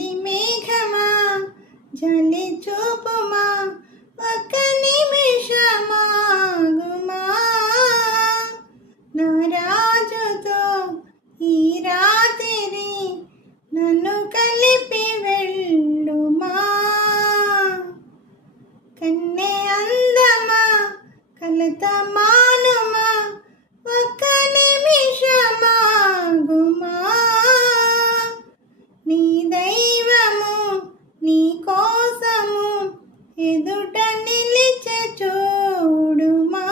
నీలి మేఘమా జలి చూపుమా ఒక్క నిమిషమాగుమా నా రాజుతో ఈ రాత్రి నన్ను కలిపి వెళ్ళుమా కన్నే అందమా కలత మానుమా ఒక్క నిమిషమాగుమా నీ దైవము నీ కోసము ఎదుట నిలిచే చూడుమా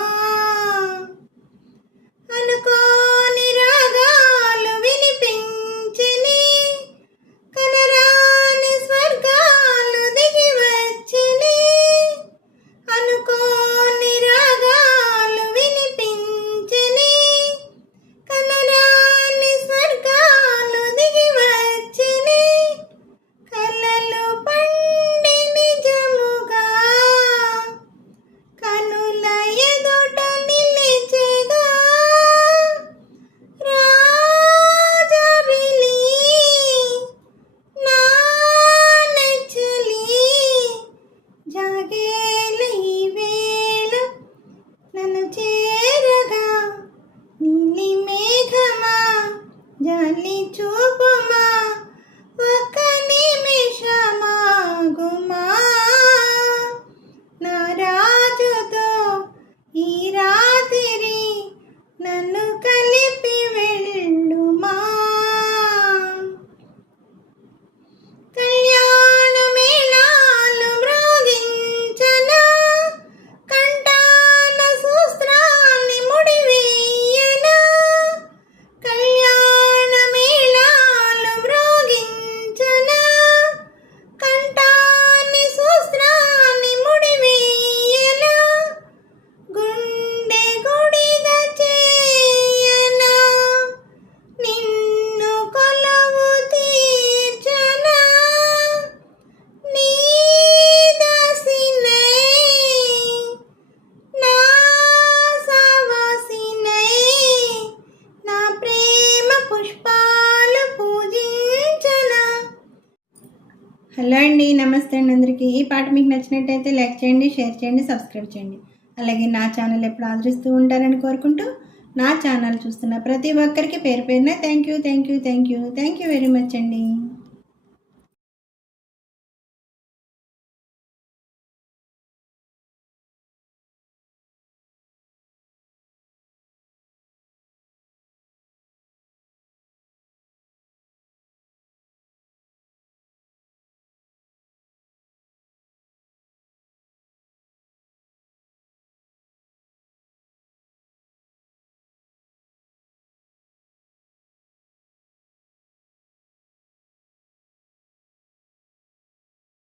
అనుకోని రాగాలు వినిపించిని కనరాని స్వర్గాలు దిగి వచ్చిని అనుకోని రాగాలు వినిపించిని కనరాని స్వర్గాలు దిగి వచ్చిని కలలు పండి నిజముగా కనుల ఎదుట నిలిచెగా రాజబిలి నా నెచ్చలి జాగేల ఈ వేళ నన్ను చేరగా నీలి మేఘమా జాలి చూపుమా ఒక్క నిమిషమాగుమా నా రాజుతో ఈ రాత్రి నన్ను కలిపి వెళ్ళుమా కళ్యాణ మేళాలు మ్రోగించనా కంఠాన సూత్రాన్ని ముడివేయనా కళ్యాణ మేళాలు మ్రోగించనా కంఠాని సూత్రాన్ని ముడివేయనా గుండె గుడిగా చేయనా నిన్ను కొలువు తీర్చనా నీ దాసినై నా సవాసినై నా ప్రేమ పుష్పాలు పూజించనా. హలో అండి, నమస్తే అండి అందరికీ. ఈ పాట మీకు నచ్చినట్టయితే లైక్ చేయండి, షేర్ చేయండి, సబ్స్క్రైబ్ చేయండి. అలాగే నా ఛానల్ ఎప్పుడు ఆదరిస్తూ ఉంటారని కోరుకుంటూ నా ఛానల్ చూస్తున్న ప్రతి ఒక్కరికి పేరు పేరున థ్యాంక్ యూ వెరీ మచ్ అండి.